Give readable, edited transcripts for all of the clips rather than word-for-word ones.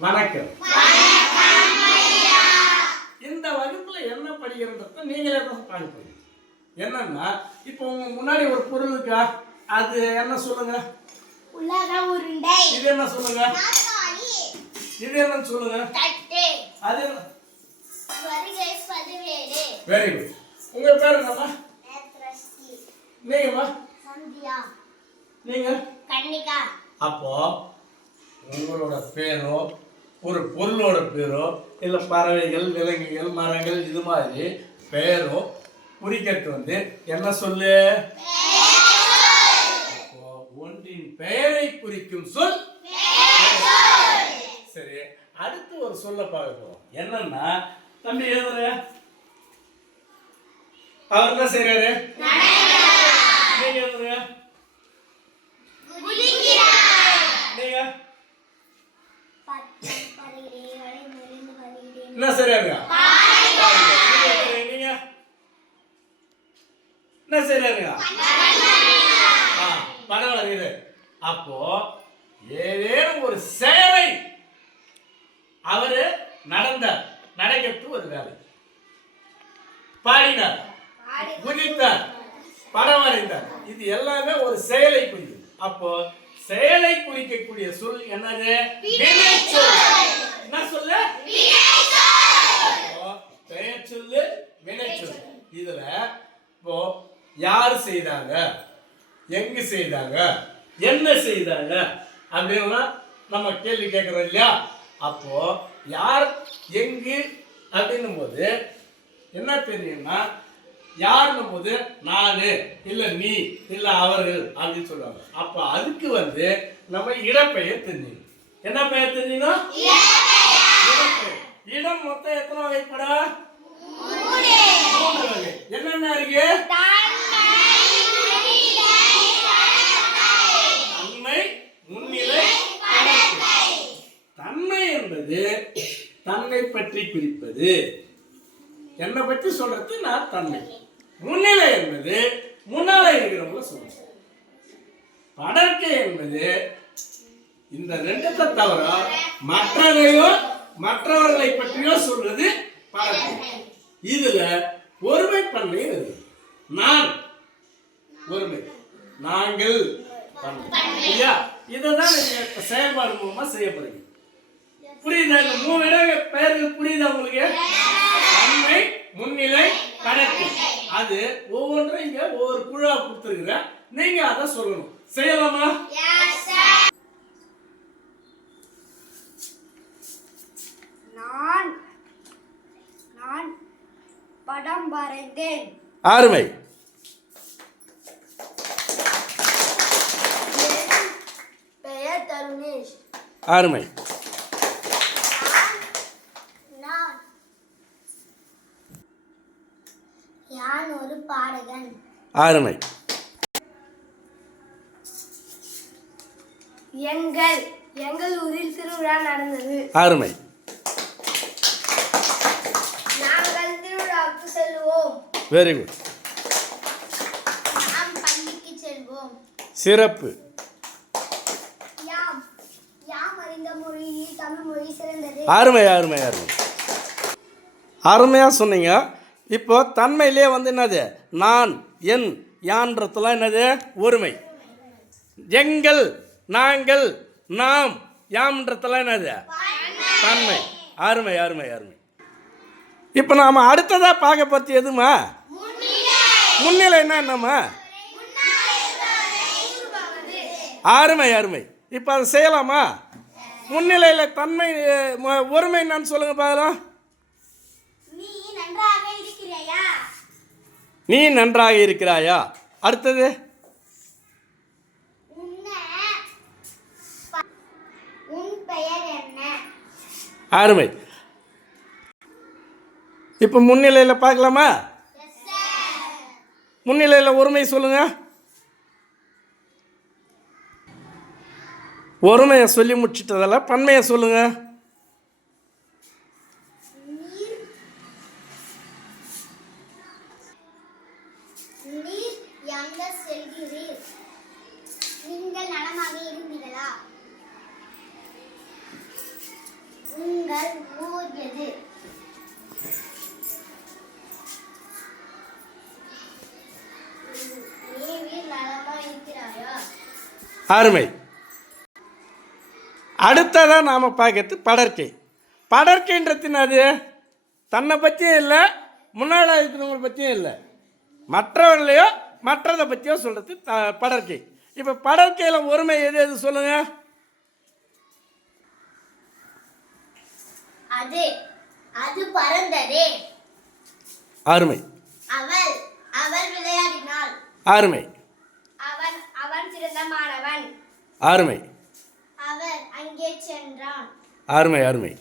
வணக்கம். இந்த வகுப்புல என்ன படிக்கிறத நீங்களே தான் பார்க்க போறீங்க. என்னன்னா இப்போ உங்க முன்னாடி ஒரு பொருள் இருக்கா, அது என்ன சொல்லுங்க? உலக உருண்டை. இது என்ன சொல்லுங்க? இது என்ன சொல்லுங்க? தட்டு. அது என்ன? வருகை பதிவேடு. Very good. உங்க பேர் என்னம்மா? நேத்ரஸ்ரீ. நீங்கம்மா? சந்தியா. நீங்க? கன்னிகா. அப்போ உங்களோட பேரோ ஒரு பொருளோட பேரோ இல்லை பறவைகள் விலங்குகள் மரங்கள் இது மாதிரி பேரோ குறிக்கிறது என்ன சொல்லு? ஒன்றின் பெயரை குறிக்கும் சொல். சரி, அடுத்து ஒரு சொல்ல பார்க்க போறோம். என்னன்னா தம்பி எழுதுற அவர் என்ன செய்யறாரு? நீங்க எழுதுற நீங்க என்ன செய்யறாங்க? நீங்க என்ன செய்யறாங்க? படம் வரையுது. அப்போ ஏதேனும் ஒரு செயலை அவரு நடக்கிறது ஒரு வேலை. பாடினார், குதித்தார், படம் வரைந்தார், இது எல்லாமே ஒரு செயலை குறிக்குது. அப்போ செயலை குறிக்கக்கூடிய சொல் என்னது? வினைச்சொல். என்ன சொல்லு? பெயர் சொல்லு, வினைச்சொல். இதுல இப்போ யார் செய்தாங்க, எங்கு செய்தாங்க, என்ன செய்தாங்க அப்படின்னா நம்ம கேள்வி கேட்கிறோம் இல்லையா? அப்போ யார் எங்கு அப்படின்னும் போது என்ன தெரியும்னா, யாருன்னும் போது நானு இல்ல நீ இல்ல அவர்கள் அப்படின்னு சொல்லுவாங்க. அப்ப அதுக்கு நம்ம இடப்பெயர் தெரிஞ்சுக்கணும். என்ன பெயர் தெரிஞ்சுக்கணும்? இடம் மொத்தம் எத்தனை வகைப்படும்? 3 வகை. என்னென்ன இருக்கு? தன்மை, முன்னிலை, கடத்து. தன்மை என்பது தன்னை பற்றி குறிப்பது, என்னை பற்றி சொல்றது நான் தன்மை. முன்னிலை என்பது முன்னால இருக்கிறவங்கள சொல்றது. படர்க்கை என்பது இந்த ரெண்டத்தை தவிர மற்றவர்களை பற்றியோ சொல்றது படர்க்கை. இதுல ஒருமை பன்மை இருக்கு. நான் ஒருமை, நாங்கள் இல்லையா? இதைதான் நீங்க செயல்பாடு மூலமா செய்யப்படுங்க. புரியுதா? இந்த 3 பெயர்கள் புரியுதா உங்களுக்கு? தன்மை, முன்னிலை, கடத்து. அது ஒவ்வொன்றும் இங்க ஒவ்வொரு குழா கொடுத்துருக்குறேன். நீங்க அதை சொல்லணும். செய்யலாமா? நான் படம் வரைந்தேன். அருமை. பெயர் தருணேஷ். அருமை. நான் ஒரு பாடகன். அருமை. எங்கள் ஊரில் திருவிழா நடந்தது. அருமை. நாங்கள் திருவிழாவுக்கு செல்வோம். Very good. நாம் பள்ளிக்கு செல்வோம். சிறப்பு. யாம் அறிந்த மொழி தமிழ் மொழி சிறந்தது. அருமை அருமை அருமை. அருமையா சொன்னீங்க. இப்போ தன்மையிலே என்னது? நான், என், யான்றதுலாம் என்னது? ஒருமை. எங்கள், நாங்கள், நாம், யாம்ன்றதுலாம் என்னது? தன்மை. அருமை அருமை அருமை. இப்போ நாம அடுத்ததா பார்க்க பற்றி எதுமா? முன்னிலைன்னா என்னம்மா? அருமை அருமை. இப்போ அதை செய்யலாமா? முன்னிலையில் தன்மை ஒருமை என்னன்னு சொல்லுங்க பார்க்கலாம். நீ நன்றாக இருக்கிறாயா? அடுத்தது உன் பெயர் என்ன? அருமை. இப்போ முன்னிலையில் பார்க்கலாமா? முன்னிலையில் ஒருமை சொல்லுங்க. ஒருமையை சொல்லி முடிச்சிட்டதால பன்மையை சொல்லுங்க. நீர் எங்க செல்கிறீர்? நீங்கள் நலமாக இருந்தீர்களா? உங்கள் ஊர் எது? நீ நலமா இருக்கிறாயா? அருமை. அடுத்ததான் நாம் பார்க்கறது படர்க்கை. படர்க்கைன்றது அது தன்னை பற்றியும் இல்லை, முன்னால் இருக்கிறவங்களை பற்றியும் இல்லை, மற்றவர்களையோ மற்றதை பற்றியோ சொல்கிறது படர்க்கை. இப்போ படர்க்கையில் ஒருமை எது எது சொல்லுங்க. அது அது பறந்ததே. அருமை. அவள் அவள் விளையாடினாள். அருமை. அவன் அவன் சிறந்த மாணவன். அருமை. அவர் அங்கே சென்றான். அருமை அருமை.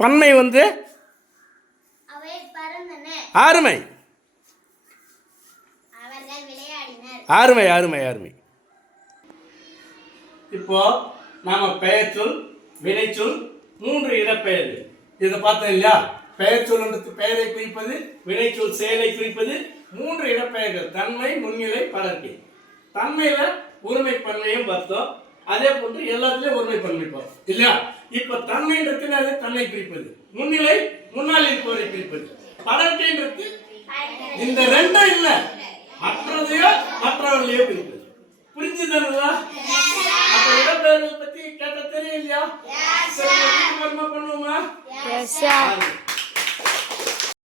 பன்மை வந்து அவை பறந்தன. அருமை. அவர்கள் விளையாடினர். அருமை அருமை அருமை. இப்போ நாம பெயர்ச்சொல், வினைச்சொல், 3 இடப்பெயர்கள் இதை பார்த்தோம் இல்லையா? பெயர்ச்சொல் என்பது பெயரை குறிப்பது, வினைச்சொல் செயலை குறிப்பது, 3 இடப்பெயர்கள் தன்மை, முன்னிலை, படர்க்கை. தன்மையில ஒருமை பன்மையும் பார்த்தோம், அதே போன்று எல்லாத்துலயும் ஒருமை பன்மை பார்த்தோம் இல்லையா? இப்ப தன்மைன்றது அது தன்னை குறிப்பது, முன்னிலை முன்னால் இருப்பவரை குறிப்பது, படர்க்கைன்றது இந்த ரெண்டும் இல்ல மற்றதையோ மற்றவர்களையோ குறிப்பது. புரிஞ்சுதா? அப்ப இடப்பெயர்கள் பத்தி கேட்ட தெரியும் இல்லையா? சரி, பண்ணுவோமா?